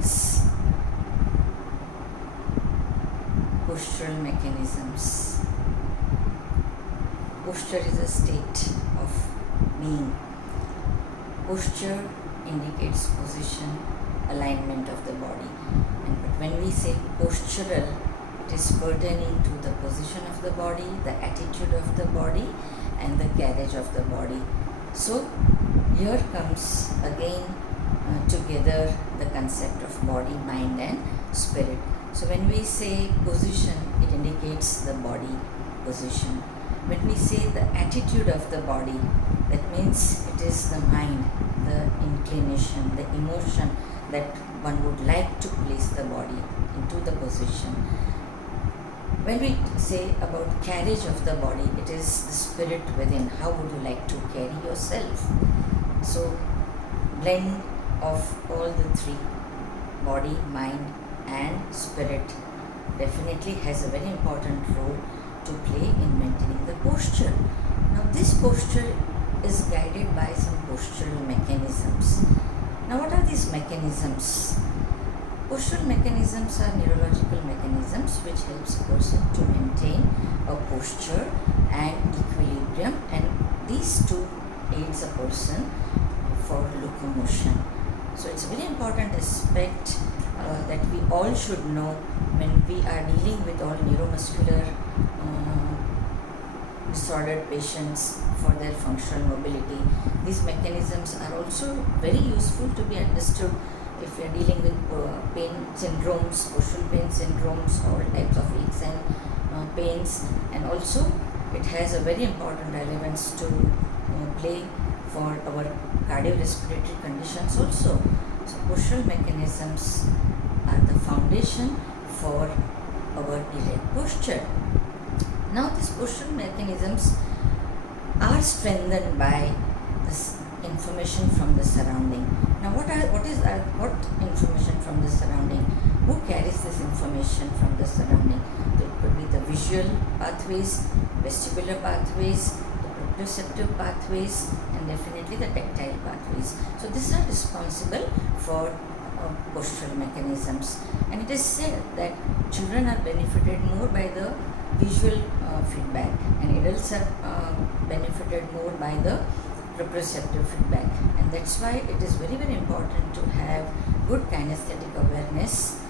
means postural mechanisms. Posture is a state of being. Posture indicates position, alignment of the body. But when we say postural, it is pertaining to the position of the body, the attitude of the body, and the carriage of the body. So here comes again together the concept of body, mind and spirit. So when we say position, it indicates the body position. When we say the attitude of the body, that means it is the mind, the inclination, the emotion that one would like to place the body into the position. When we say about carriage of the body, it is the spirit within. How would you like to carry yourself? So blend of all the three, body, mind and spirit, definitely has a very important role to play in maintaining the posture. Now this posture is guided by some postural mechanisms. Now what are these mechanisms? Postural mechanisms are neurological mechanisms which helps a person to maintain a posture and equilibrium, and these two aids a person for locomotion. So it's a very important aspect that we all should know when we are dealing with all neuromuscular disordered patients for their functional mobility. These mechanisms are also very useful to be understood if we are dealing with pain syndromes, postural pain syndromes, all types of aches and pains, and also it has a very important relevance to play for our cardiorespiratory conditions also. So postural mechanisms are the foundation for our erect posture. Now these postural mechanisms are strengthened by this information from the surrounding. Now what information from the surrounding? Who carries this information from the surrounding? So it could be the visual pathways, vestibular pathways, the proprioceptive pathways, and definitely the tactile pathways. So these are responsible for postural mechanisms, and it is said that children are benefited more by the visual feedback, and adults are benefited more by the proprioceptive feedback, and that's why it is very, very important to have good kinesthetic awareness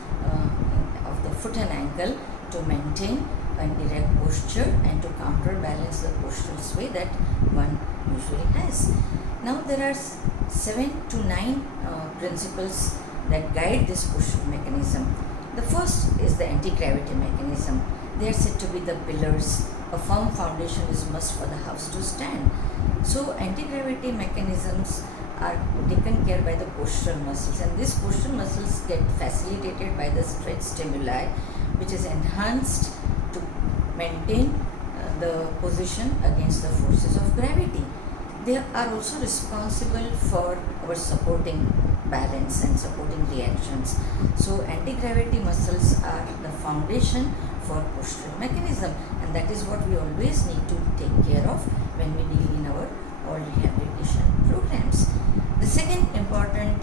of the foot and ankle to maintain an erect posture and to counterbalance the postural sway that one usually has. Now there are 7 to 9 principles that guide this postural mechanism. The first is the anti-gravity mechanism. They are said to be the pillars. A firm foundation is must for the house to stand. So anti-gravity mechanisms are taken care by the postural muscles, and these postural muscles get facilitated by the stretch stimuli, which is enhanced to maintain the position against the forces of gravity. They are also responsible for our supporting balance and supporting reactions. So anti-gravity muscles are the foundation for postural mechanism, and that is what we always need to take care of when we deal in our all rehabilitation programs. The second important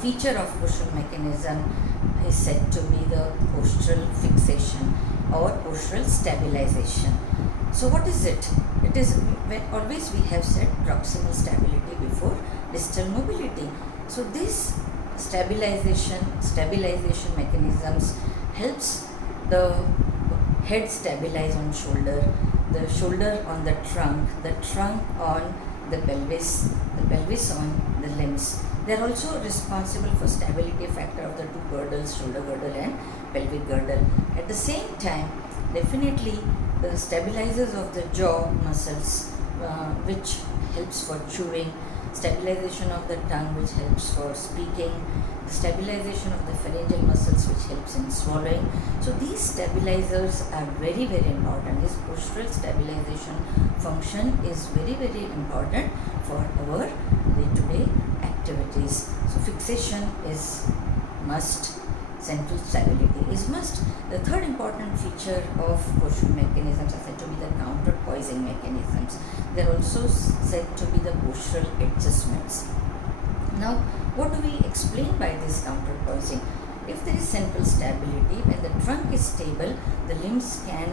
feature of postural mechanism is said to be the postural fixation or postural stabilization. So what is it? It is always we have said proximal stability before distal mobility. So this stabilization mechanisms helps the head stabilize on shoulder, the shoulder on the trunk on the pelvis on the limbs. They are also responsible for stability factor of the two girdles, shoulder girdle and pelvic girdle. At the same time, definitely the stabilizers of the jaw muscles, which helps for chewing, stabilization of the tongue, which helps for speaking, the stabilization of the pharyngeal muscles, which helps in swallowing. So these stabilizers are very, very important. This postural stabilization function is very, very important for our day-to-day activities. So fixation is must, central stability is must. The third important feature of postural mechanisms are said to be the counterpoising mechanisms. They are also said to be the postural adjustments. Now, what do we explain by this counterpoising? If there is central stability, when the trunk is stable, the limbs can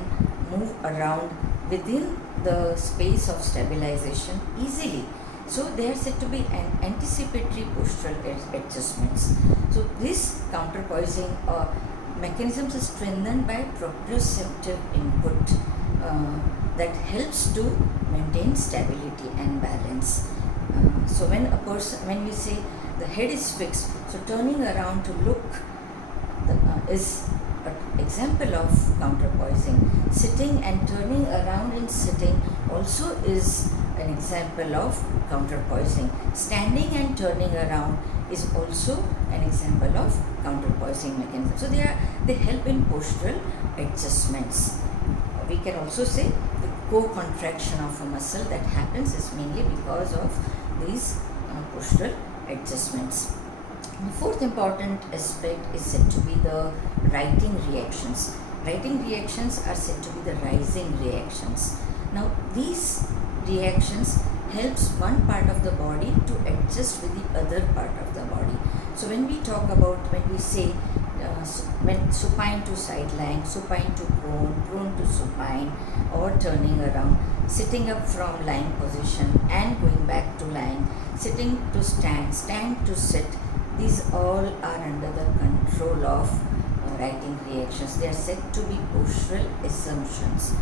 move around within the space of stabilization easily. So they are said to be an anticipatory postural adjustments. So this counterpoising mechanisms is strengthened by proprioceptive input that helps to maintain stability and balance. So when we say the head is fixed, so turning around to look is an example of counterpoising. Sitting and turning around in sitting also is an example of counterpoising. Standing and turning around is also an example of counterpoising mechanism. So they help in postural adjustments. We can also say the co-contraction of a muscle that happens is mainly because of these postural adjustments. The fourth important aspect is said to be the righting reactions. Righting reactions are said to be the rising reactions. Now these reactions helps one part of the body to adjust with the other part of the body. So when we say when supine to side lying, supine to prone, prone to supine, or turning around, sitting up from lying position and going back to lying, sitting to stand, stand to sit, these all are under the control of righting reactions. They are said to be postural assumptions,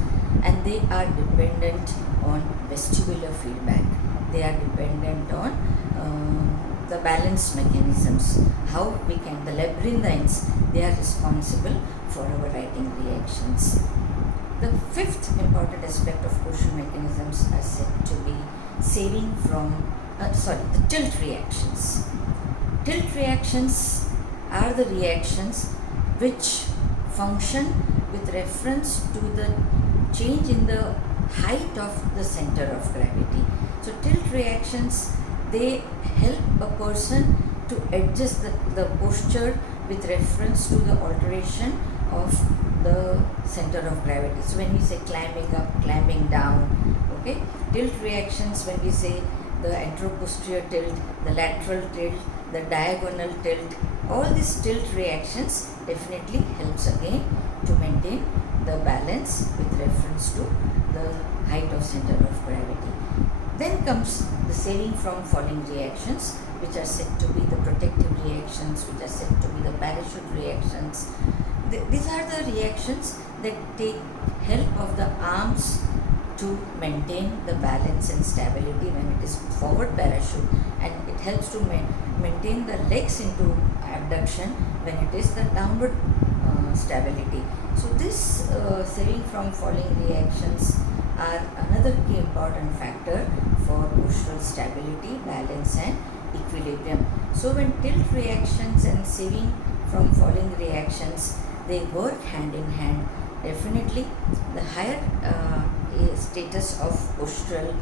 and they are dependent on vestibular feedback. They are dependent on the balance mechanisms, how we can, the labyrinthines, they are responsible for our righting reactions. The fifth important aspect of postural mechanisms are said to be saving from, the tilt reactions. Tilt reactions are the reactions which function with reference to the change in the height of the center of gravity. So tilt reactions, they help a person to adjust the posture with reference to the alteration of the center of gravity. So when we say climbing up, climbing down, okay, tilt reactions, when we say the anteroposterior tilt, the lateral tilt, the diagonal tilt, all these tilt reactions definitely helps again to maintain the balance with reference to the height of center of gravity. Then comes the saving from falling reactions, which are said to be the protective reactions, which are said to be the parachute reactions. These are the reactions that take help of the arms to maintain the balance and stability when it is forward parachute, and it helps to maintain the legs into abduction when it is the downward stability. So this saving from falling reactions are another key important factor for postural stability, balance and equilibrium. So when tilt reactions and saving from falling reactions, they work hand in hand, definitely the higher status of postural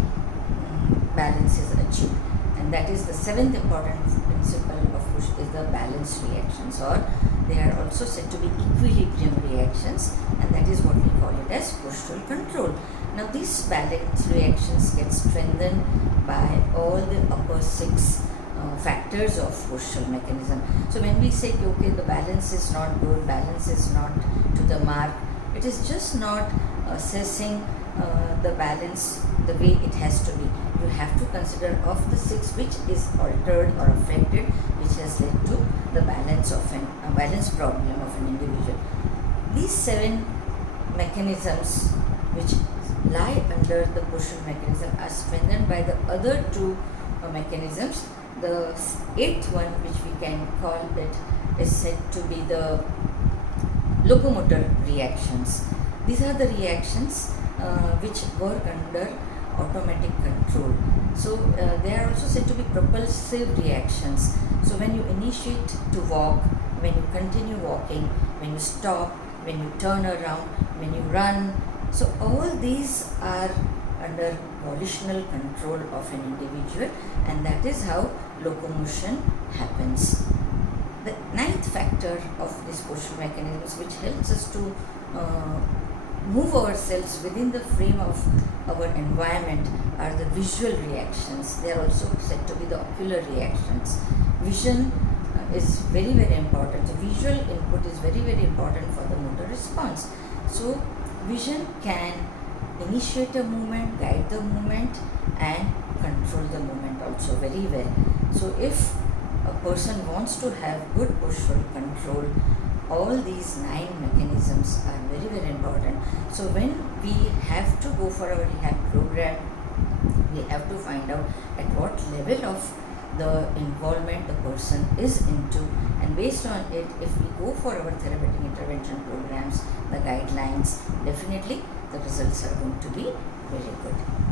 balance is achieved. And that is the seventh important principle of push is the balance reactions, or they are also said to be equilibrium reactions, and that is what we call it as postural control. Now these balance reactions get strengthened by all the upper six factors of postural mechanism. So when we say, okay, the balance is not good, balance is not to the mark, it is just not assessing the balance the way it has to be. You have to consider of the six which is altered or affected, which has led to the balance of a balance problem of an individual. These seven mechanisms which lie under the postural mechanism are strengthened by the other two mechanisms. The eighth one, which we can call it, is said to be the locomotor reactions. These are the reactions which work under automatic control. So they are also said to be propulsive reactions. So when you initiate to walk, when you continue walking, when you stop, when you turn around, when you run, so all these are under volitional control of an individual, and that is how locomotion happens. The ninth factor of this postural mechanism, which helps us to move ourselves within the frame of our environment are the visual reactions. They are also said to be the ocular reactions. Vision is very, very important. The visual input is very, very important for the motor response. So vision can initiate a movement, guide the movement, and control the movement also very well. So if a person wants to have good postural control, all these 9 mechanisms are very, very important. So when we have to go for our rehab program, we have to find out at what level of the involvement the person is into, and based on it, if we go for our therapeutic intervention programs, the guidelines, definitely the results are going to be very good.